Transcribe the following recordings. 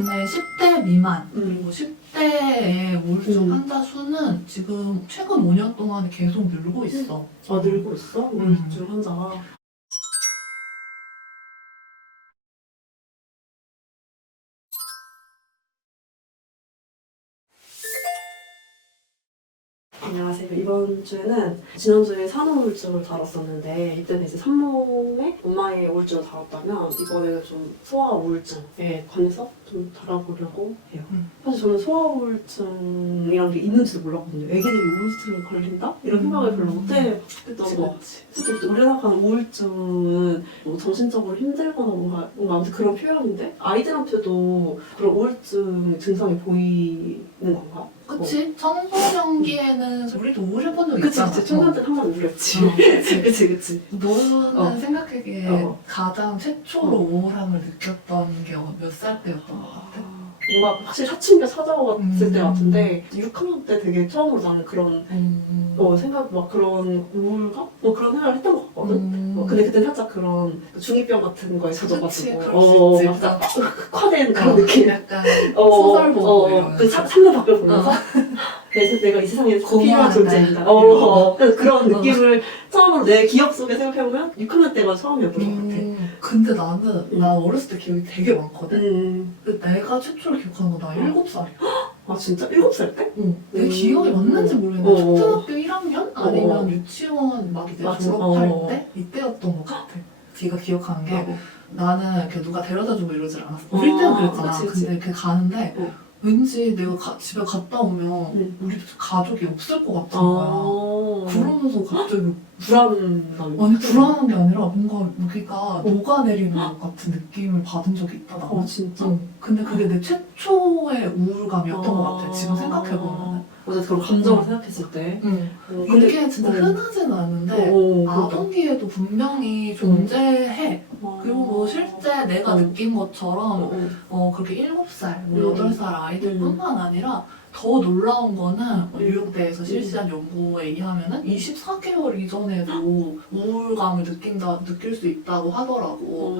근데 10대 미만 그리고 10대의 우울증 환자 수는 지금 최근 5년 동안 계속 늘고 있어. 아, 늘고 있어? 우울증 환자가? 안녕하세요. 이번 주에는 지난주에 산후우울증을 다뤘었는데 이때는 이제 산모의 엄마의 우울증을 다뤘다면 이번에는 좀 소아우울증에 관해서 좀 다뤄보려고 해요. 사실 저는 소아우울증이란 게 있는지도 몰랐거든요. 애기들이 우울증에 걸린다? 이런 생각을 별로 못했던 거. 솔직히 우리가 생각하는 우울증은 뭐 정신적으로 힘들거나 뭔가 아무튼 그런 표현인데 아이들한테도 그런 우울증 증상이 보이는 건가? 그치? 청소년기에는 우리도 우울해본 적 그치, 있잖아. 그치. 청소년 때 항상 우울했지. 그치. 너는 생각하기에 가장 최초로 어. 우울함을 느꼈던 게 몇 살 때였던 것 같아? 뭔가 확실히 사춘기가 찾아왔을 때 같은데 6학년 때 되게 처음으로 나는 그런 생각, 막 그런 우울감? 뭐 그런 생각을 했던 것 같거든? 근데 그때 살짝 그런 중2병 같은 거에 그치, 젖어가지고 그럴 수 있지. 막 흑화된 그런 느낌? 약간 소설 보고 그 상대 밖을 보면서 그래서 내가 이 세상에 필요한 존재인가 그런 느낌을 처음으로 내 기억 속에 생각해보면 6학년 때가 처음이었던 것 같아. 근데 나는 나 어렸을 때 기억이 되게 많거든? 근데 내가 최초로 기억하는 건 나 7살이야. 아 진짜? 7살 때? 내 기억이 맞는지 모르겠는데 어. 초등학교 1학년? 아니면 유치원 막 이제 맞아. 졸업할 때? 이때였던 것 같아. 네가 기억하는 게 나는 이렇게 누가 데려다주고 이러질 않았어. 어릴 때는 그랬잖아. 그치. 근데 이렇게 가는데 왠지 내가 집에 갔다 오면 우리 가족이 없을 것 같은 거야. 그러면서 갑자기 아니 불안한 게 아니라 뭔가 여기가 녹아내리는 것 같은 느낌을 받은 적이 있다 나는. 진짜? 근데 그게 내 최초의 우울감이었던 것 같아. 지금 생각해보면. 맞아, 그런 감정을 생각했을 때. 근데 그게 진짜 흔하지는 않은데 아동기에도 분명히 존재해. 그리고 뭐 실제 내가 느낀 것처럼 그렇게 7살, 뭐 8살 아이들뿐만 아니라 더 놀라운 거는 뉴욕대에서 실시한 연구에 의하면은 24개월 이전에도 우울감을 느낄 수 있다고 하더라고.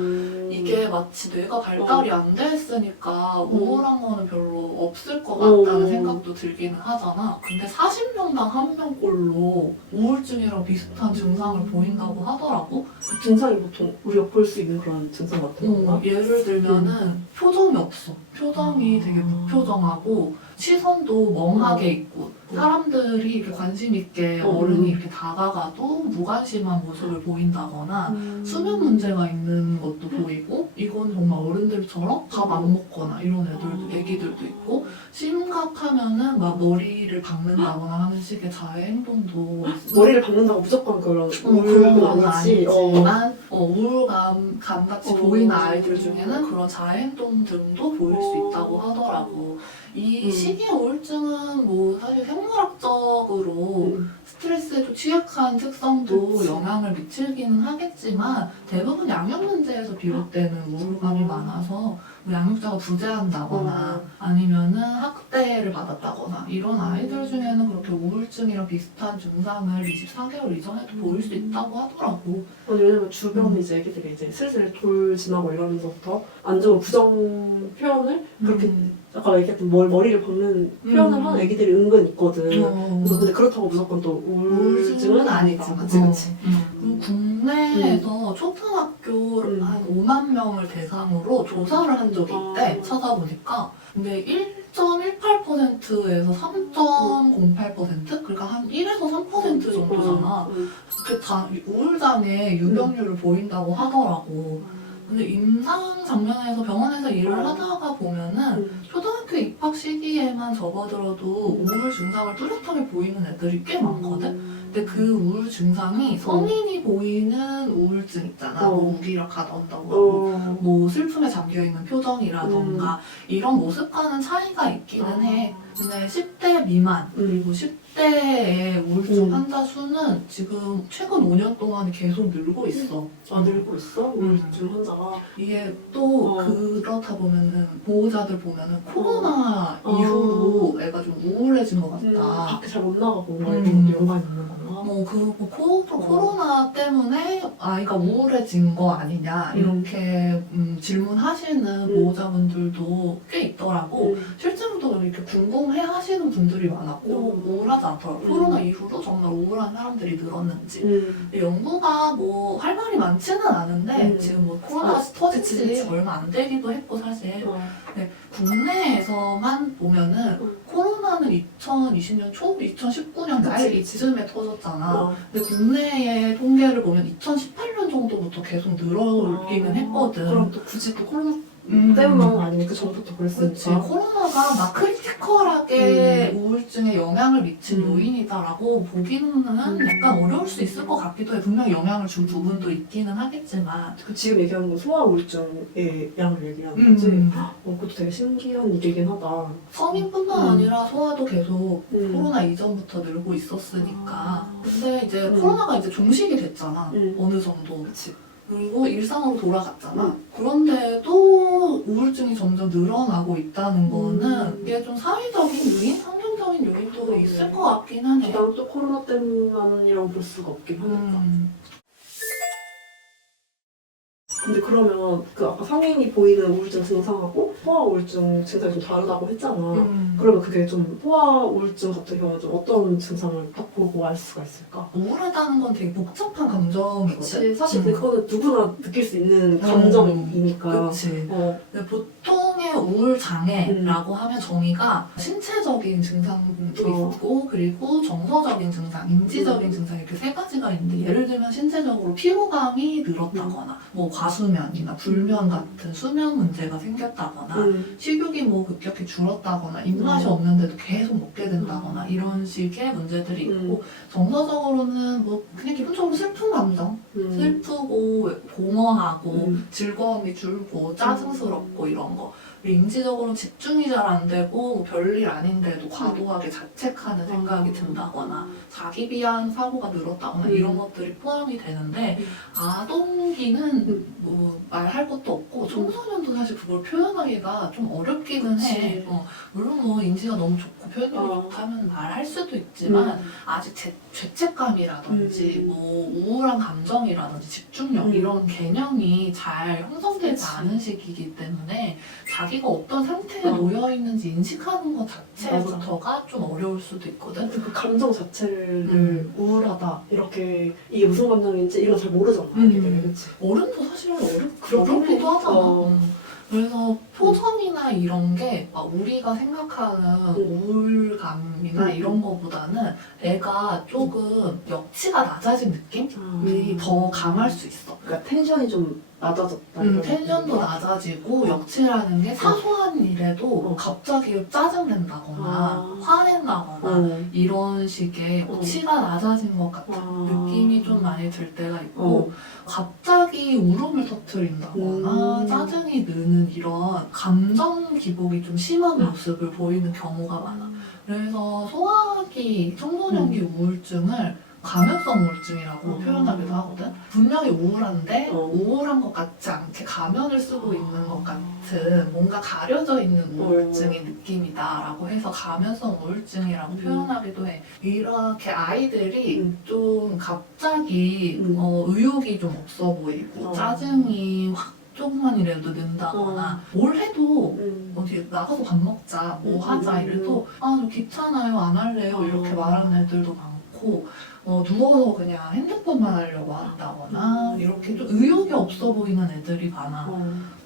이게 마치 뇌가 발달이 안 됐으니까 우울한 거는 별로 없을 것 같다는 생각도 들기는 하잖아. 근데 40명당 1명꼴로 우울증이랑 비슷한 증상을 보인다고 하더라고. 그 증상이 보통 우리가 볼 수 있는 그런 증상 같은 건가? 예를 들면은 표정이 없어. 표정이 되게 무표정하고 시선도 멍하게 있고 사람들이 이렇게 관심 있게 어른이 이렇게 다가가도 무관심한 모습을 보인다거나 수면 문제가 있는 것도 보이고 이건 정말 어른들처럼 밥 안 먹거나 이런 애기들도 있고 심각하면은 막 머리를 박는다거나 하는 식의 자해 행동도 머리를 박는다고 무조건 그런 그런 건 아니지. 아니지만 우울감 같이 보이는 아이들 중에는 그런 자해 행동 등도 보일 수 있다고 하더라고. 이 시기의 우울증은 뭐 사실 생물학적으로 스트레스에 좀 취약한 특성도 영향을 미치기는 하겠지만 대부분 양육 문제에서 비롯되는 우울감이 많아서 뭐 양육자가 부재한다거나 아니면은 학대를 받았다거나 이런 아이들 중에는 그렇게 우울증이랑 비슷한 증상을 24개월 이전에도 보일 수 있다고 하더라고. 왜냐면 주변에 이제 애기들이 이제 슬슬 돌 지나고 이러면서부터 안 좋은 부정 표현을 그렇게 아까 얘기했던 머리를 박는 표현을 하는 애기들이 은근 있거든. 그래서 근데 그렇다고 무조건 또 우울증은 아니다. 그치. 그리고 국내에서 초등학교 한 5만 명을 대상으로 조사를 한 적이 있대. 찾아보니까. 근데 1.18%에서 3.08%? 그러니까 한 1에서 3% 정도잖아. 그 우울장애 유병률을 보인다고 하더라고. 근데 임상 장면에서 병원에서 일을 하다가 보면은 초등학교 입학 시기에만 접어들어도 우울 증상을 뚜렷하게 보이는 애들이 꽤 많거든? 근데 그 우울 증상이 성인이 보이는 우울증 있잖아. 뭐 무기력하다 나온다고 하고 뭐 슬픔에 잠겨있는 표정이라던가 이런 모습과는 차이가 있기는 해. 근데 10대 미만 그리고 10대의 우울증 환자 수는 지금 최근 5년 동안 계속 늘고 있어. 늘고 있어? 우울증 환자가? 이게 또 그렇다 보면은 보호자들 보면은 코로나 코로나 이후로 애가 좀 우울해진 것 같다. 밖에 잘 못 나가고 뭔가 이런 것도 연관이 있는 건가? 코로나 때문에 아이가 우울해진 거 아니냐 이렇게 질문하시는 보호자분들도 꽤 있더라고. 실제로도 이렇게 궁금해하시는 분들이 많았고 우울하지 않더라고. 코로나 이후로 정말 우울한 사람들이 늘었는지. 연구가 뭐 할 말이 많지는 않은데 지금 뭐 코로나가 터진 지 얼마 안 되기도 했고 사실. 네, 국내에서만 보면은 코로나는 2020년 초, 2019년 말 이쯤에 터졌잖아. 근데 국내의 통계를 보면 2018년 정도부터 계속 늘어오기는 했거든. 그럼 또 굳이 또 코로나 때문은 아니면 그 전부터 그렇지. 그랬으니까. 코로나가 막 크리티컬하게 우울증에 영향을 미친 요인이다라고 보기는 약간 어려울 수 있을 것 같기도 해. 분명히 영향을 준 부분도 있기는 하겠지만. 그 지금 얘기하는 건 소아 우울증의 양을 얘기하는 거지. 그것도 되게 신기한 일이긴 하다. 성인뿐만 아니라 소아도 계속 코로나 이전부터 늘고 있었으니까. 근데 이제 코로나가 이제 종식이 됐잖아. 어느 정도. 그치. 그리고 일상으로 돌아갔잖아. 그런데도 우울증이 점점 늘어나고 있다는 거는 이게 좀 사회적인 요인, 환경적인 요인도 있을 것 같긴 하네. 그냥 또 코로나 때문이라고 볼 수가 없긴 하니까. 근데 그러면 그 아까 성인이 보이는 우울증 증상하고 소아 우울증 증상이 좀 다르다고 했잖아. 그러면 그게 좀 소아 우울증 같은 경우는 좀 어떤 증상을 딱 보고 알 수가 있을까? 우울하다는 건 되게 복잡한 감정이거든. 그치. 사실 그거는 누구나 느낄 수 있는 감정이니까. 그치. 근데 보통의 우울 장애라고 하면 정의가 신체적인 증상도 있고 그리고 정서적인 증상, 인지적인 증상 이렇게 세 가지가 있는데 예를 들면 신체적으로 피로감이 늘었다거나 뭐 과수면이나 불면 같은 수면 문제가 생겼다거나 식욕이 뭐 급격히 줄었다거나 입맛이 없는데도 계속 먹게 된다거나 이런 식의 문제들이 있고 정서적으로는 뭐 그냥 기본적으로 슬픈 감정 슬프고 공허하고 즐거움이 줄고 짜증스럽고 이런 거. 인지적으로는 집중이 잘 안 되고 뭐 별일 아닌데도 과도하게 자책하는 생각이 든다거나 자기 비하하는 사고가 늘었다거나 이런 것들이 포함이 되는데 아동기는 뭐 말할 것도 없고 청소년도 사실 그걸 표현하기가 좀 어렵기는 해. 물론 뭐 인지가 너무 좋고 표현력이 좋다면 말할 수도 있지만 아직 죄책감이라든지 뭐 우울한 감정이라든지 집중력 이런 개념이 잘 형성되지 않은 시기이기 때문에 자기가 어떤 상태에 놓여 있는지 인식하는 것 자체부터가 좀 어려울 수도 있거든. 그 감정 자체를 우울하다 이렇게 이게 무슨 감정인지 이런 거 잘 모르잖아. 그치? 어른도 사실은 어렵기도 하잖아. 그래서 표정이나 이런 게 우리가 생각하는 우울감이나 이런 거보다는 애가 조금 역치가 낮아진 느낌이 더 강할 수 있어. 그러니까 텐션이 좀 낮아졌다. 텐션도 낮아지고 역치라는 게 사소한 일에도 갑자기 짜증낸다거나 화낸다거나 이런 식의 치가 낮아진 것 같은 느낌이 좀 많이 들 때가 있고 갑자기 울음을 터뜨린다거나 짜증이 느는 이런 감정 기복이 좀 심한 모습을 보이는 경우가 많아. 그래서 소아기, 청소년기 우울증을 가면성 우울증이라고 표현하기도 하거든. 분명히 우울한데 우울한 것 같지 않게 가면을 쓰고 있는 것 같은 뭔가 가려져 있는 우울증의 느낌이다라고 해서 가면성 우울증이라고 표현하기도 해. 이렇게 아이들이 좀 갑자기 의욕이 좀 없어 보이고 짜증이 확 조금만이라도 는다거나 뭘 해도 어디 나가서 밥 먹자 뭐 하자 이래도 좀 귀찮아요 안 할래요 이렇게 말하는 애들도 많고 누워서 그냥 핸드폰만 하려고 한다거나 이렇게 좀 의욕이 없어 보이는 애들이 많아.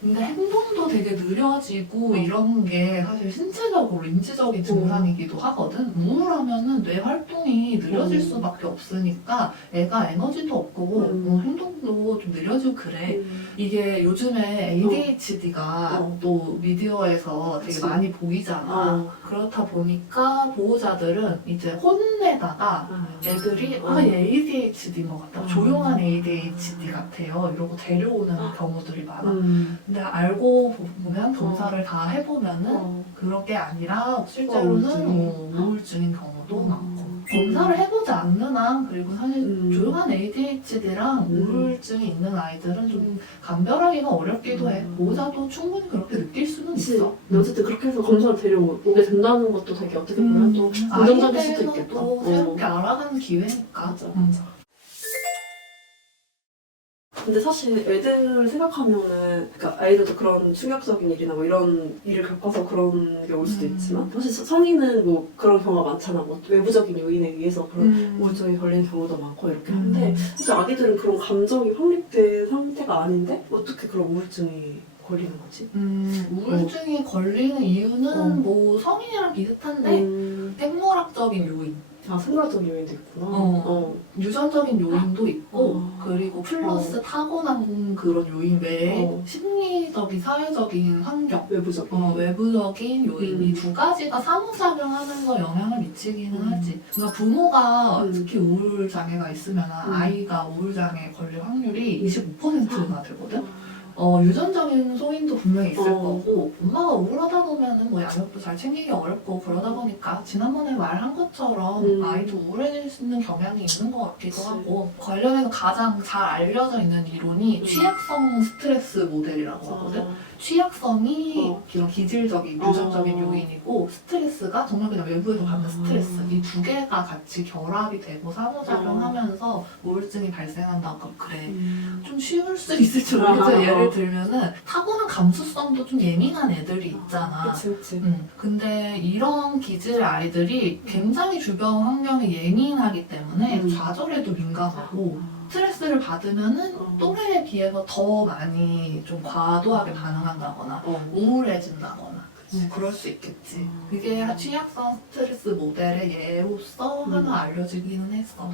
근데 행동도 되게 느려지고 이런 게 사실 신체적으로 인지적인 증상이기도 하거든. 우울하면은 뇌 활동이 느려질 수밖에 없으니까 애가 에너지도 없고 행동도 좀 느려지고 그래. 이게 요즘에 ADHD가 또 미디어에서 되게 많이 보이잖아. 그렇다 보니까 보호자들은 이제 혼내다가 애들이 얘 ADHD인 것 같다. 조용한 ADHD 같아요. 이러고 데려오는 경우들이 많아. 근데 알고 보면 검사를 다 해보면은 그런 게 아니라 실제로는 우울증인 경우도 많고. 검사를 해보지 않는 한 그리고 사실 음. 조용한 ADHD랑 우울증이 있는 아이들은 좀 감별하기가 어렵기도 해. 보호자도 충분히 그렇게 느낄 수는 그치. 있어. 근데 어쨌든 그렇게 해서 검사를 데려오게 된다는 것도 되게 어떻게 보면 또 긍정적일 수도 아이에 있겠다. 대해서 또 새롭게 알아가는 기회니까. 맞아, 맞아. 근데 사실 애들을 생각하면은, 그러니까 아이들도 그런 충격적인 일이나 뭐 이런 일을 겪어서 그런 게 올 수도 있지만, 사실 성인은 뭐 그런 경우가 많잖아. 뭐 외부적인 요인에 의해서 그런 우울증에 걸리는 경우도 많고 이렇게 한데, 사실 아기들은 그런 감정이 확립된 상태가 아닌데, 어떻게 그런 우울증이 걸리는 거지? 우울증이 걸리는 이유는 뭐 성인이랑 비슷한데 생물학적인 요인, 아, 생물학적 요인도 있구나. 유전적인 요인도 있고 그리고 플러스 타고난 그런 요인 외에 심리적인, 사회적인 환경, 외부적인 요인 이 두 가지가 상호작용하면서 영향을 미치기는 하지. 그러니까 부모가 특히 우울 장애가 있으면 아이가 우울 장애에 걸릴 확률이 25%나 되거든. 유전적인 소인도 분명히 있을 거고 엄마가 우울하다 보면은 뭐 양육도 잘 챙기기 어렵고 그러다 보니까 지난번에 말한 것처럼 아이도 우울해지는 경향이 있는 것 같기도 하고 관련해서 가장 잘 알려져 있는 이론이 취약성 스트레스 모델이라고 하거든. 취약성이 이런 기질적인 유전적인 요인이고 스트레스가 정말 그냥 외부에서 받는 스트레스 이 두 개가 같이 결합이 되고 상호작용하면서 우울증이 발생한다고 그래. 좀 쉬울 수 있을지 모르겠어. 예를 들면은 타고난 감수성도 좀 예민한 애들이 있잖아. 그치. 근데 이런 기질의 아이들이 굉장히 주변 환경에 예민하기 때문에 좌절에도 민감하고 스트레스를 받으면은 또래에 비해서 더 많이 좀 과도하게 반응한다거나 우울해진다거나 그럴 수 있겠지. 그게 취약성 스트레스 모델의 예로서 하나 알려지기는 했어.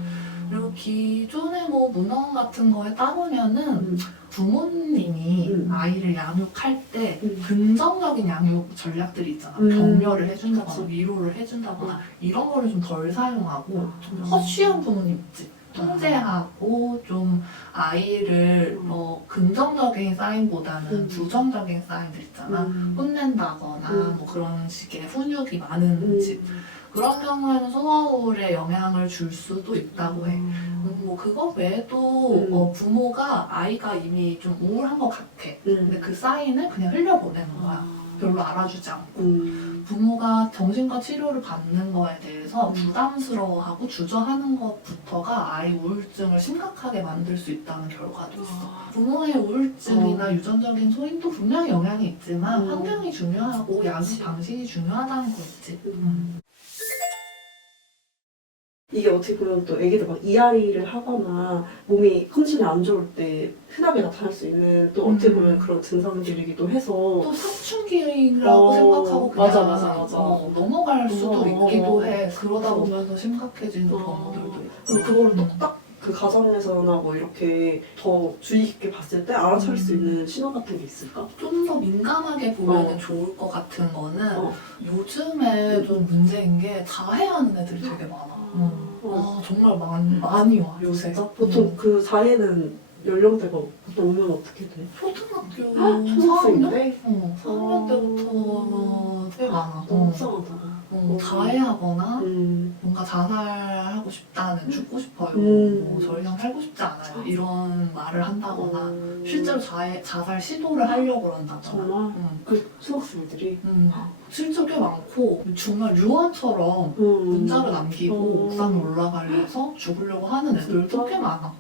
그리고 기존의 뭐 문헌 같은 거에 따르면은 부모님이 아이를 양육할 때 긍정적인 양육 전략들이 있잖아. 격려를 해준다거나 위로를 해준다거나 이런 거를 좀 덜 사용하고 좀 허쉬한 부모님 있지. 통제하고 좀 아이를 긍정적인 사인보다는 부정적인 사인들 있잖아. 혼낸다거나 뭐 그런 식의 훈육이 많은 집. 그런 경우에는 소아우울에 영향을 줄 수도 있다고 해. 뭐 그거 외에도 부모가 아이가 이미 좀 우울한 것 같아. 근데 그 사인을 그냥 흘려보내는 거야. 별로 알아주지 않고. 부모가 정신과 치료를 받는 거에 대해서 부담스러워하고 주저하는 것부터가 아이 우울증을 심각하게 만들 수 있다는 결과도 있어. 부모의 우울증이나 유전적인 소인도 분명히 영향이 있지만 환경이 중요하고 양육 방식이 중요하다는 거 있지. 이게 어떻게 보면 또 애기들 막 이앓이를 하거나 몸이 컨디션이 안 좋을 때 흔하게 나타날 수 있는 또 어떻게 보면 그런 증상들이기도 해서 또 사춘기라고 생각하고 그냥 맞아. 넘어갈 수도 있기도 해. 그러다 보면 더 심각해지는 경우들도 있고. 그럼 그거를 딱 그 가정에서나 뭐 이렇게 더 주의 깊게 봤을 때 알아차릴 수 있는 신호 같은 게 있을까? 좀 더 민감하게 보면 좋을 것 같은 거는 요즘에 좀 문제인 게 자해하는 애들이 되게 많아. 정말 많이 와 요새. 보통 그 자해는 연령대가 보통 오면 어떻게 돼? 초등학교 4학년? 초등학생인데? 4학년 때부터 꽤 많아. 너무 속상하다. 자해하거나 뭔가 자살하고 싶다는 죽고 싶어요. 뭐 저 이상 살고 싶지 않아요. 이런 말을 한다거나 실제로 자살 시도를 하려고 그런다거나. 정말? 그 초등학생들이? 실제로 꽤 많고 정말 유언처럼 문자를 남기고 옥상에 올라가려서 죽으려고 하는 애들도 꽤 많아.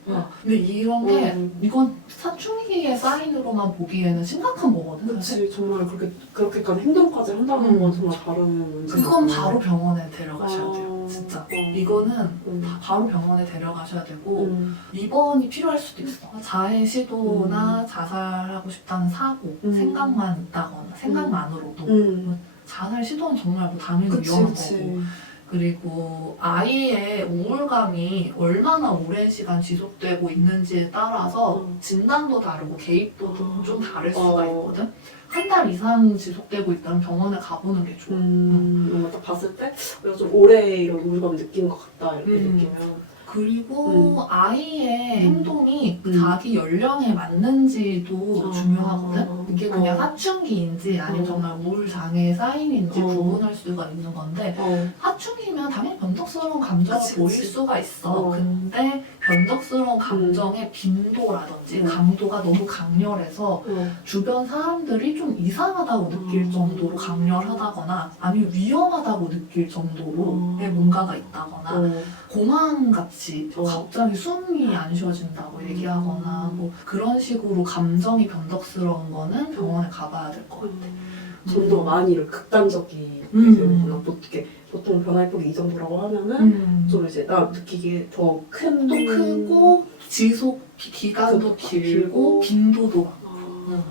근데 이런 게 이건 사춘기의 사인으로만 보기에는 심각한 거거든. 그치, 정말 그렇게까지 행동까지 한다는 건 정말 다른 문제. 그건 바로 병원에 데려가셔야 돼요. 진짜. 이거는 바로 병원에 데려가셔야 되고 입원이 필요할 수도 있어. 자해 시도나 자살하고 싶다는 사고, 생각만 있다거나 생각만으로도 자살 시도는 정말 뭐 당연히 위험한 거고. 그리고 아이의 우울감이 얼마나 오랜 시간 지속되고 있는지에 따라서 진단도 다르고 개입도도 좀 다를 수가 있거든. 한 달 이상 지속되고 있다면 병원에 가보는 게 좋아. 뭔가 딱 봤을 때 내가 좀 오래 이런 우울감 느낀 것 같다 이렇게 느끼면 그리고 아이의 행동이 음. 자기 연령에 맞는지도 중요하거든. 이게 그냥 어. 사춘기인지 아니면 정말 우울 장애 사인인지 어. 구분할 수가 있는 건데 사춘기면 당연히 변덕스러운 감정을 그치, 보일 그치. 수가 있어. 어. 근데 변덕스러운 감정의 빈도라든지 강도가 너무 강렬해서 주변 사람들이 좀 이상하다고 느낄 정도로 강렬하다거나 아니면 위험하다고 느낄 정도로의 뭔가가 있다거나 공황같이 갑자기 숨이 안 쉬어진다고 얘기하거나 뭐 그런 식으로 감정이 변덕스러운 거는 병원에 가봐야 될 것 같아. 좀 더 많이 이렇게 극단적이 음. 되는구나. 보통 변화폭이 이 정도라고 하면은 좀 이제 나 느끼기에 더 큰 또 크고 지속 기간도 길고 빈도도 많고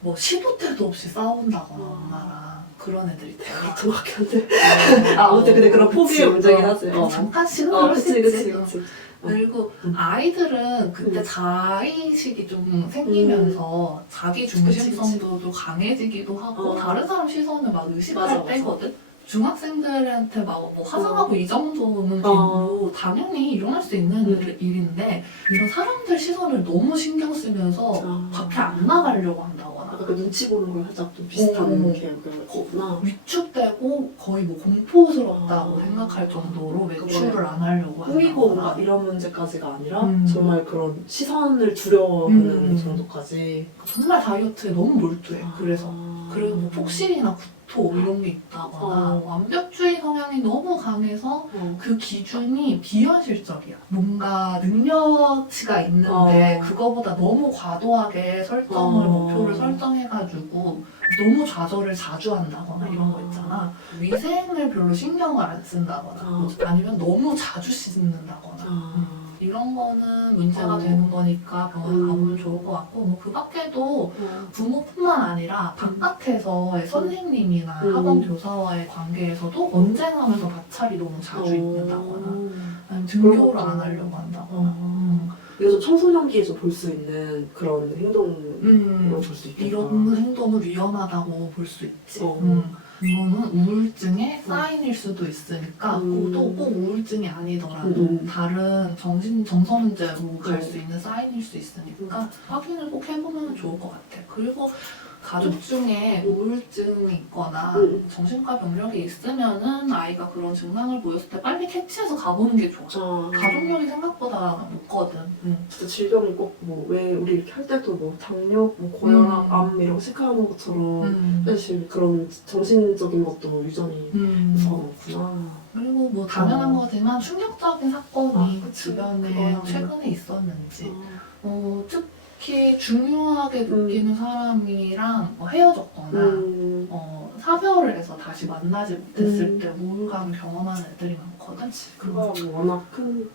뭐 시도 때도 없이 싸운다거나 엄마랑 그런 애들이 되게 좀 막혔는데 아무튼 근데 그런 포기의 문제긴 하지. 잠깐씩은 그럴 수 있지. 그치. 그리고 아이들은 그때 자의식이 좀 생기면서 자기 중심성도 좀 강해지기도 하고 다른 사람 시선을 막 의식할 때거든. 중학생들한테 막 뭐 화장하고 이 정도는 뭐 당연히 일어날 수 있는 일인데 이런 사람들 시선을 너무 신경 쓰면서 밖에 안 나가려고 한다거나 그 눈치 보는 걸 살짝 좀 비슷한 거구나. 위축되고 거의 뭐 공포스럽다고 생각할 정도로 외출을 안 하려고 꾸미고 한다거나 막 이런 문제까지가 아니라 정말 그런 시선을 두려워하는 정도까지. 정말 다이어트에 너무 몰두해. 그래서 뭐 폭식이나 구토 이런 게 있다거나 완벽주의 성향이 너무 강해서 그 기준이 비현실적이야. 뭔가 능력치가 있는데 그거보다 너무 과도하게 목표를 설정해가지고 너무 좌절을 자주 한다거나 이런 거 있잖아. 위생을 별로 신경을 안 쓴다거나 아니면 너무 자주 씻는다거나 이런 거는 문제가 되는 거니까 병원에 가보면 좋을 것 같고 뭐 그 밖에도 부모뿐만 아니라 바깥에서의 선생님이나 학원 교사와의 관계에서도 언쟁 하면서 마찰이 너무 자주 있는다거나 아니면 등교를 안 하려고 한다거나 이게 좀 청소년기에서 볼 수 있는 그런 행동으로 볼 수 있겠다. 이런 행동은 위험하다고 볼 수 있지. 이거는 우울증의 사인일 수도 있으니까 또 꼭 우울증이 아니더라도 다른 정서 문제로 갈 수 있는 사인일 수 있으니까 확인을 꼭 해보면 좋을 것 같아. 그리고 가족 중에 우울증이 있거나 정신과 병력이 있으면은 아이가 그런 증상을 보였을 때 빨리 캐치해서 가보는 게 좋아. 가족력이 생각보다 높거든. 진짜 질병이 꼭 뭐 왜 우리 이렇게 할 때도 뭐 당뇨, 뭐 고혈압, 암 이런 거 체크하는 것처럼 사실 그런 정신적인 것도 유전이 있었구나. 그리고 뭐 당연한 거지만 충격적인 사건이 주변에 그거야. 최근에 있었는지 특히 중요하게 느끼는 사람이랑 헤어졌거나 사별을 해서 다시 만나지 못했을 때 우울감을 경험하는 애들이 많거든. 그거야 뭐 워낙 큰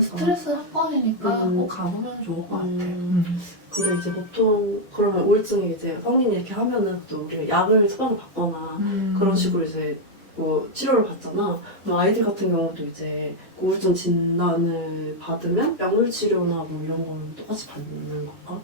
스트레스 사건이니까 꼭 가보면 좋을 것 같아. 근데 이제 보통 그러면 우울증이 이제 성인이 이렇게 하면은 또 우리가 약을 처방을 받거나 그런 식으로 이제 뭐 치료를 받잖아. 뭐 아이들 같은 경우도 이제 우울증 진단을 받으면 약물 치료나 뭐 이런 거는 똑같이 받는 건가?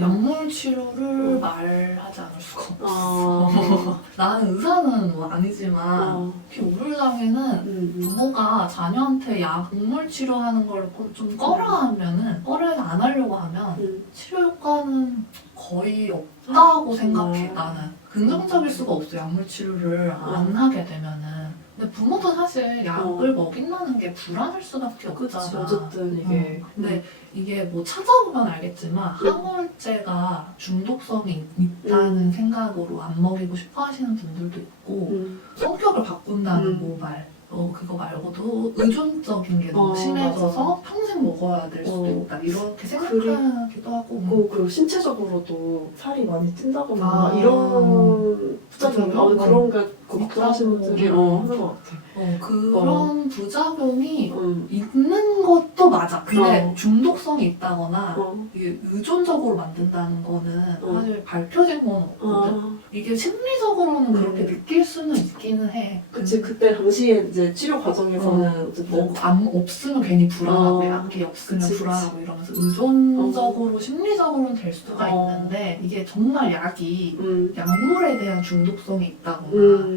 약물 치료를 말하지 않을 수가 없어. 나는 의사는 뭐 아니지만 특히 우울장애는 부모가 자녀한테 약물 치료하는 걸 좀 꺼려하면은 꺼려서 안 하려고 하면 치료 효과는 거의 없다고 생각해. 나는 긍정적일 수가 없어. 약물 치료를 안 하게 되면은. 근데 부모도 사실 약을 먹인다는 게 불안할 수밖에 없잖아. 그치, 어쨌든 이게. 근데 이게 뭐 찾아보면 알겠지만 항우울제가 중독성이 있다는 생각으로 안 먹이고 싶어 하시는 분들도 있고 성격을 바꾼다는 모발 그거 말고도 의존적인 게 너무 심해져서 평생 먹어야 될 수도 있다 이렇게 생각하기도 하고 그리고 신체적으로도 살이 많이 찐다거나 이런 부작용이 그런 게 걱정하시는 분들이 하는 것 같아. 그런 부작용이 있는 것도 맞아. 근데 중독성이 있다거나 이게 의존적으로 만든다는 거는 사실 밝혀진 건 없거든. 이게 심리적으로는 그렇게 느낄 수는 있기는 해. 그치, 그때 당시에 이제 치료 과정에서는 뭐 없으면 괜히 불안하고 약이 없으면 불안하고 이러면서 의존적으로 심리적으로는 될 수가 있는데 이게 정말 약이 약물에 대한 중독성이 있다거나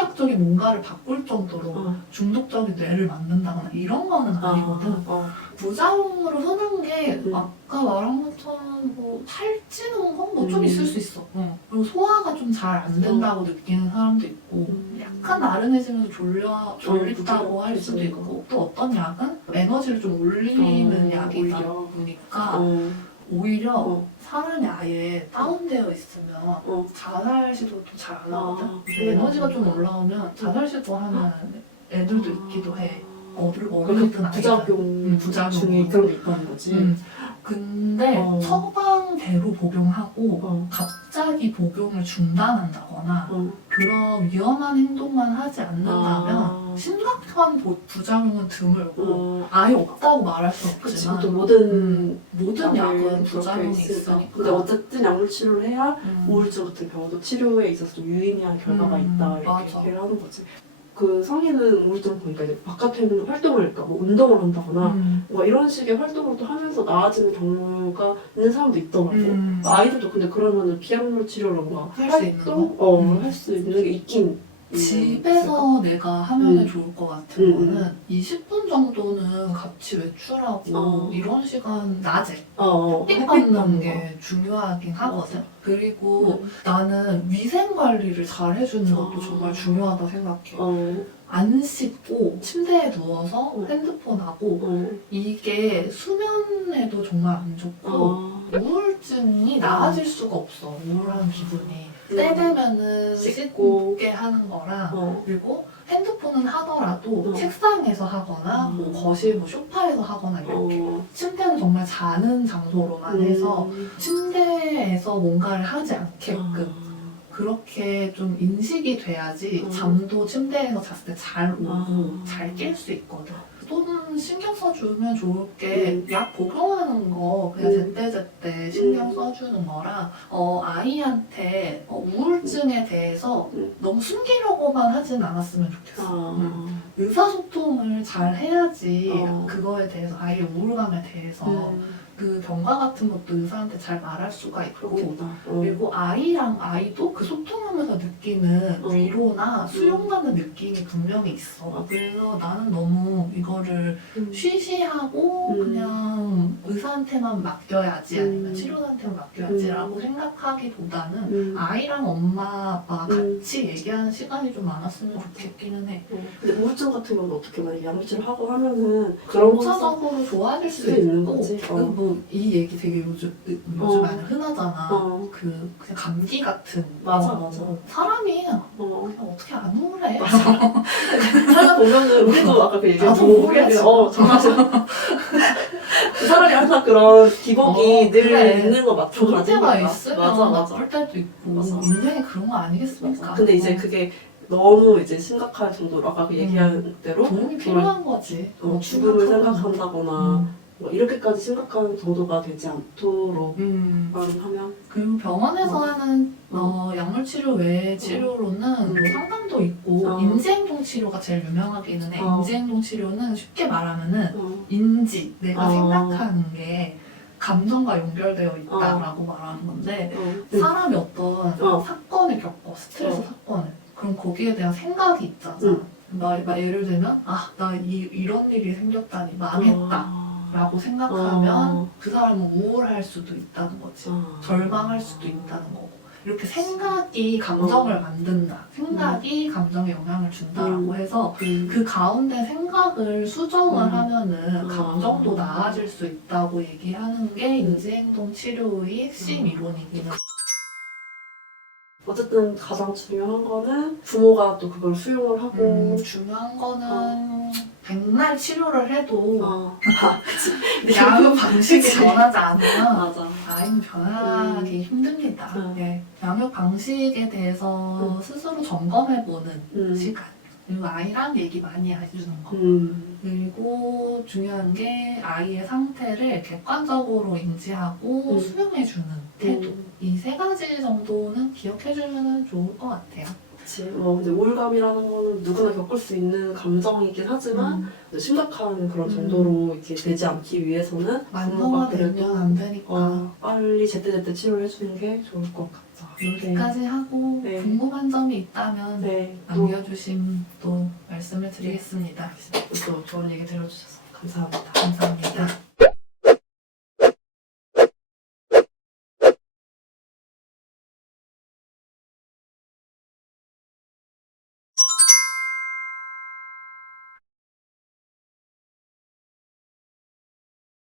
심리학적인 뭔가를 바꿀 정도로 중독적인 뇌를 만든다거나 이런 거는 아니거든. 부작용으로 흔한 게 아까 말한 것처럼 뭐 살찌는 거 뭐 좀 있을 수 있어. 그리고 소화가 좀 잘 안 된다고 느끼는 사람도 있고 약간 나른해지면서 졸립다고 할 수도 있고 또 어떤 약은 에너지를 좀 올리는 약이다 보니까 오히려 사람이 아예 다운되어 있으면 자살 시도도 잘 안 하거든. 에너지가 좀 올라오면 자살 시도하는 애들도 있기도 해. 그리고 어린이든 아니든 부작용 중에 그런 게 있다는 거지. 근데 처방대로 복용하고 갑자기 복용을 중단한다거나 그런 위험한 행동만 하지 않는다면 심각한 부작용은 드물고 아예 없다고 말할 수 없지만 또 모든 약은 부작용이 있으니까. 근데 어쨌든 약물 치료를 해야 우울증 같은 경우도 치료에 있어서 좀 유의미한 결과가 있다 이렇게 맞아. 얘기를 하는 거지. 그 성인은 우울증 보니까 이제 바깥에 있는 활동을 그러니까 뭐 운동을 한다거나 뭐 이런 식의 활동을 또 하면서 나아지는 경우가 있는 사람도 있더라고. 아이들도 근데 그러면은 비약물 치료로 뭔가 할 수 있는 할 수 있는 게 있긴. 집에서 내가 하면 좋을 것 같은 거는 20분 정도는 같이 외출하고 이런 시간 낮에 햇빛 받는 게 중요하긴 하거든. 그리고 나는 위생 관리를 잘 해주는 것도 정말 중요하다 생각해. 안 씻고 침대에 누워서 핸드폰하고 이게 수면에도 정말 안 좋고 우울증이 나아질 수가 없어. 우울한 기분이. 때 되면은 씻게 하는 거랑 그리고 핸드폰은 하더라도 책상에서 하거나 뭐 거실 뭐 소파에서 하거나 이렇게 침대는 정말 자는 장소로만 해서 침대에서 뭔가를 하지 않게끔 그렇게 좀 인식이 돼야지 잠도 침대에서 잤을 때 잘 오고 잘 깰 수 있거든. 또는 신경 써주면 좋을 게 약 복용하는 거 그냥 제때제때 신경 써주는 거랑 아이한테 우울증에 대해서 너무 숨기려고만 하진 않았으면 좋겠어. 의사소통을 잘 해야지 그거에 대해서 아이의 우울감에 대해서 그 병과 같은 것도 의사한테 잘 말할 수가 있고 그리고 아이랑 아이도 그 소통하면서 느끼는 위로나 수용받는 느낌이 분명히 있어. 그래서 나는 너무 이거를 쉬쉬하고 그냥 의사한테만 맡겨야지 아니면 치료사한테만 맡겨야지라고 생각하기보다는 아이랑 엄마 아빠가 같이 얘기하는 시간이 좀 많았으면 좋겠기는 해. 근데 우울증 같은 경우는 어떻게 만약에 약물치료를 하고 하면은 그런 정서적으로 좋아질 수도 있는 있고 거지. 이 얘기 되게 요즘 많이 흔하잖아. 그냥 감기 같은 맞아. 사람이 그냥 어떻게 안 우울해? 찾아보면은 우리도 아까 그 얘기한 나도 우울해. 정말 그 사람이 항상 그런 기복이 늘 그래. 있는 거 맞죠? 좋을 때가 있으면 맞아. 나쁠 때도 있고 인생이 그런 거 아니겠습니까? 근데 이제 그게 너무 이제 심각할 정도로 아까 그 얘기한 대로 도움이 필요한 거지. 죽음을 생각한다거나 뭐 이렇게까지 심각한 정도가 되지 않도록 하면 그리고 병원에서 하는 약물 치료 외의 치료로는 뭐 상담도 있고 인지행동 치료가 제일 유명하기는 해. 인지행동 치료는 쉽게 말하면은 인지, 내가 생각하는 게 감정과 연결되어 있다라고 말하는 건데 사람이 어떤 사건을 겪어, 스트레스 사건을. 그럼 거기에 대한 생각이 있잖아. 예를 들면 나 이런 일이 생겼다니 망했다. 라고 생각하면 그 사람은 우울할 수도 있다는 거지. 절망할 수도 있다는 거고. 이렇게 생각이 감정을 만든다. 생각이 감정에 영향을 준다라고 해서 그 가운데 생각을 수정을 하면은 감정도 나아질 수 있다고 얘기하는 게 인지행동 치료의 핵심 이론이기는. 어쨌든 가장 중요한 거는 부모가 또 그걸 수용을 하고 중요한 거는 백날 치료를 해도 약의 방식이 변하지 않으면 아이는 변하기 힘듭니다. 양육 방식에 대해서 스스로 점검해보는 시간. 그리고 아이랑 얘기 많이 해주는 거. 그리고 중요한 게 아이의 상태를 객관적으로 인지하고 수용해주는 태도. 이 3가지 정도는 기억해주면 좋을 것 같아요. 그치. 근데 우울감이라는 거는 누구나 겪을 수 있는 감정이긴 하지만 심각한 그런 정도로 이렇게 되지 않기 위해서는 만성화되면 안 되니까. 빨리 제때제때 치료를 해주는 게 좋을 것 같죠. 여기까지 하고 네. 궁금한 점이 있다면 네, 또, 남겨주시면 또 말씀을 드리겠습니다. 또 좋은 얘기 들려주셔서 감사합니다. 감사합니다.